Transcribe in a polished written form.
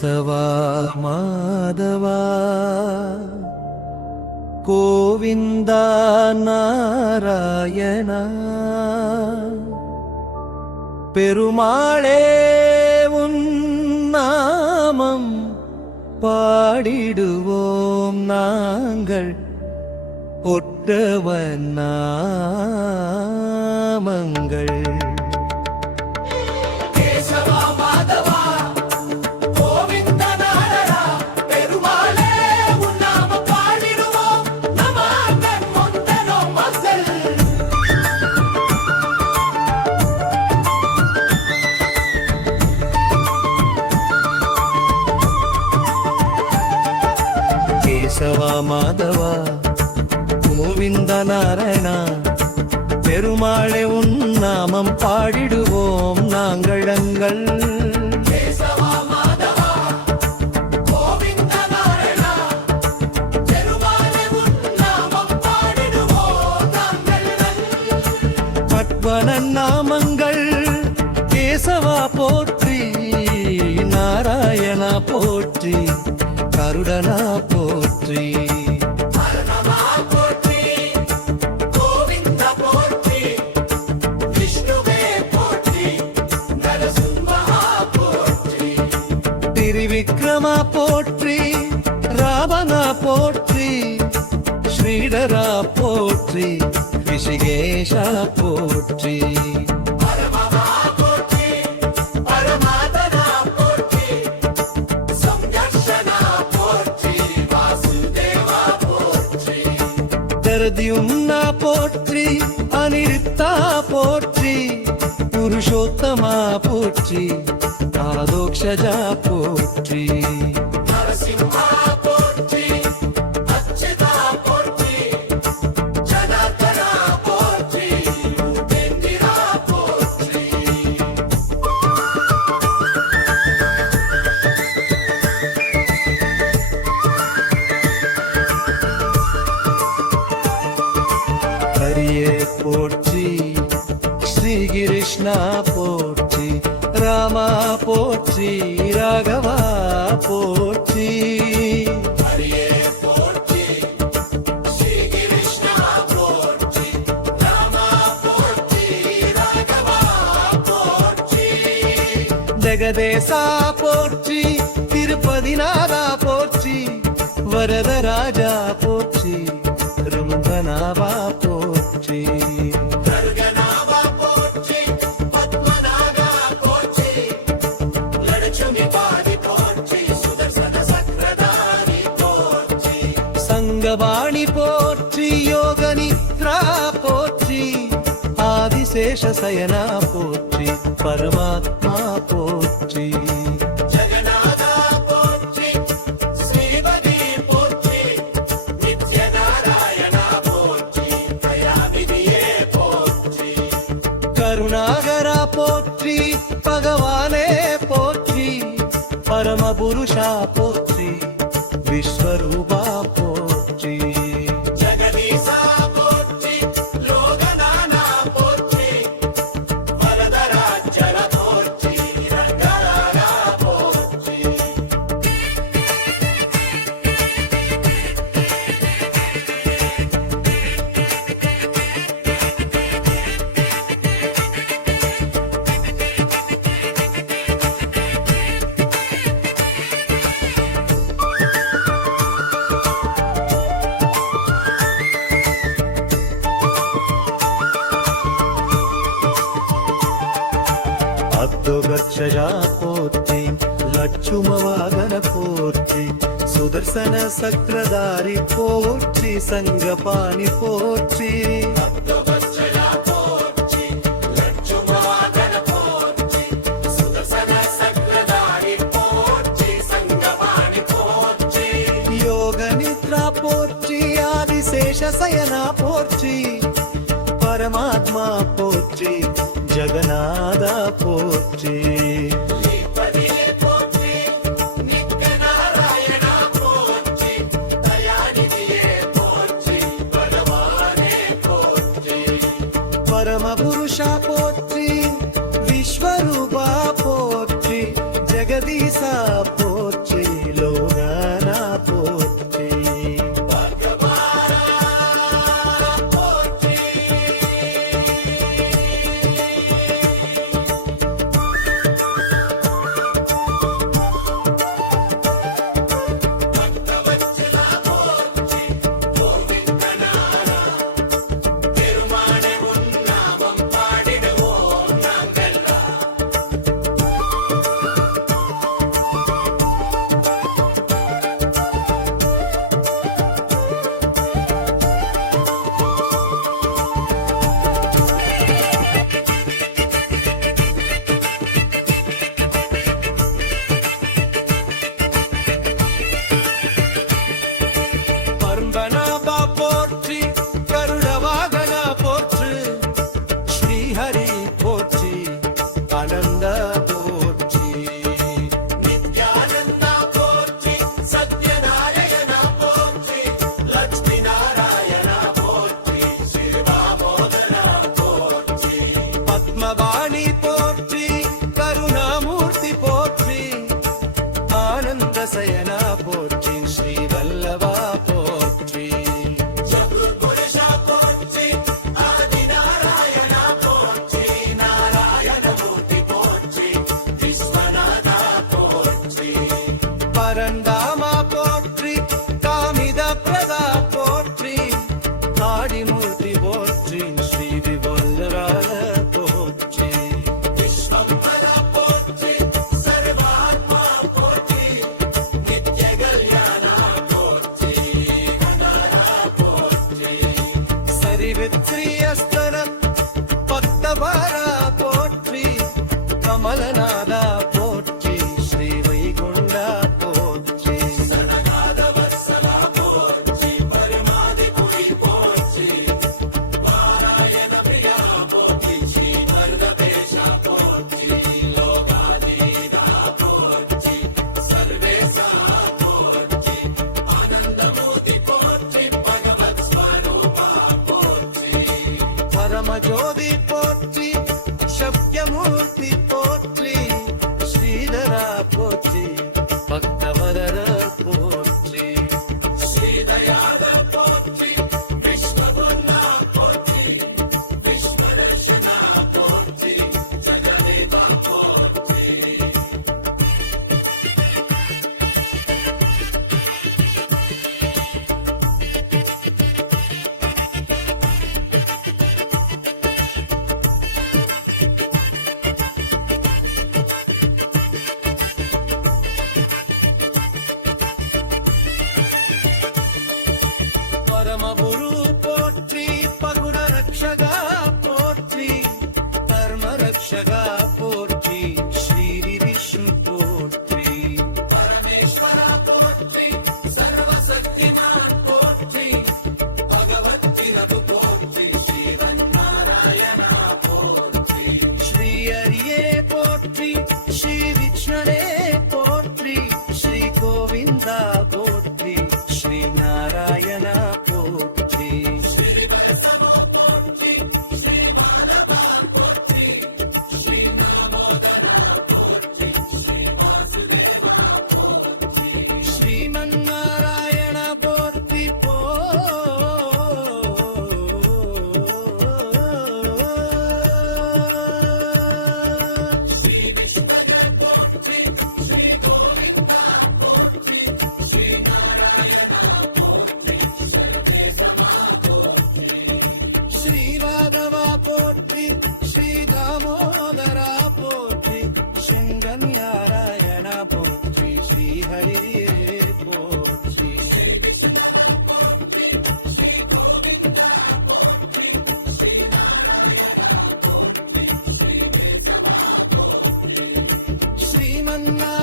ಕೇಶವಾ ಮಾಧವ கோவிந்த நாராயண பெருமாளே உன் நாமம் பாடிடுவோம் நாங்கள் ஒற்றவன் நாமங்கள். கேசவா மாதவா கோவிந்த நாராயணா பெருமாளே உன் நாமம் பாடிடுவோம் நாங்கள் அங்கள். பத்மன நாமங்கள் கேசவா போற்றி நாராயணா போற்றி கருடனா போற்றி. திரிவிக்ரமா போற்றி ராவணா போற்றி ஸ்ரீதரா போற்றி ரிஷிகேஷா போற்றி. தரதியுன்னா போற்றி அனிருத்தா போற்றி புருஷோத்தமா போற்றி ஆதோக்ஷஜா போற்றி. ஹரியே போற்றி ஸ்ரீ கிருஷ்ணா போற்றி ராமா போற்றி ராகவா போற்றி. ஹரியே போற்றி ஸ்ரீ கிருஷ்ணா போற்றி ராமா போற்றி ராகவா போற்றி. ஜெகதேசா போற்றி திருப்பதிநாதா போற்றி வரதராஜா போற்றி ருங்கநாவா போற்றி. சங்கவாணி போற்றி யோக நித்ரா போற்றி ஆதிசேஷ சயனா போற்றி பரமாத்மா போற்றி. கருணாகரா போற்றி பகவானே போற்றி பரமபுருஷா போற்றி விஸ்வரூபா போற்றி. ஜெகதீசா போற்றி லோகநாதா போற்றி வரதராஜன போற்றி ரங்கராஜா போற்றி. அத்துகட்சஜா போற்றி லட்சுமவாகன போற்றி சுதர்சன சக்கரதாரி போற்றி சங்கபாணி போற்றி. யோக நித்ரா போற்றி ஆதிசேஷ சயனா போற்றி பரமாத்மா போற்றி ஜகநாதா போற்றி. பரமபுருஷா போற்றி விஸ்வரூபா போற்றி ஜெகதீசா போற்றி சயனா போற்றி ஸ்ரீ வல்லவா போற்றி பரந்தாமா போற்றி காமித பிரதா போற்றி ஆடிமூர்த்தி போற்றி ஸ்ரீ விவல்லராய போற்றி விஸ்வம்பரா போற்றி சர்வாத்மா போற்றி நித்ய கல்யாணா போற்றி கனரா போற்றி சரிவித்ரியஸ்தர பக்தவாரா போற்றி கமலநாதா போற்றி ஸ்ரீ வைகுண்டா போற்றி சனகாத வத்சலா போற்றி பரமாதி புரி போற்றி நாராயண பிரியா போற்றி ஸ்ரீ வர்தபேஷா போற்றி லோகாதீதா போற்றி சர்வேசா போற்றி ஆனந்தமூர்த்தி போற்றி பகவத் ஸ்வரூபா போற்றி பரமஜோதி போற்றி சப்யமூர்த்தி போற்றி ஸ்ரீதரா போற்றி பக்தவரர போற்றி ஸ்ரீதயாத போற்றி விஸ்வகுணா போற்றி விஸ்வரசனா போற்றி ஜகதேவா போற்றி பரமகுரு போற்றி பகுட ரக்ஷகா போற்றி பரம ரக்ஷகா போற்றி ஸ்ரீ விஷ்ணு போற்றி பரமேஸ்வரா போற்றி சர்வசக்திமான் போற்றி பகவத்திரடு போற்றி ஸ்ரீரநாராயணா போற்றி ஸ்ரீ ஹரியே போற்றி ஸ்ரீ விஷ்ணனே போற்றி ஸ்ரீ கோவிந்தா போற்றி ஸ்ரீ நாராயணா போற்றி ஸ்ரீ வரசமோ போற்றி ஸ்ரீ மாதவா போற்றி ஸ்ரீ நாமோதரா போற்றி ஸ்ரீ வாசுதேவா போற்றி ஸ்ரீமன்னாராயண போற்றி ஸ்ரீ விஷ்ணு போற்றி ஸ்ரீ கோவிந்தா போற்றி ஸ்ரீ நாராயணா போற்றி சர்வேசமா போற்றி ஸ்ரீ ராகவா போற்றி ஸ்ரீ தாமோதரா போற்றி சிங்கநாராயண போற்றி ஸ்ரீ ஹரியே போற்றி ஸ்ரீ விஷ்ணு போற்றி ஸ்ரீ கோவிந்தா போற்றி ஸ்ரீ நாராயண போற்றி ஸ்ரீ கேசவா போற்றி ஸ்ரீமன்னாராயண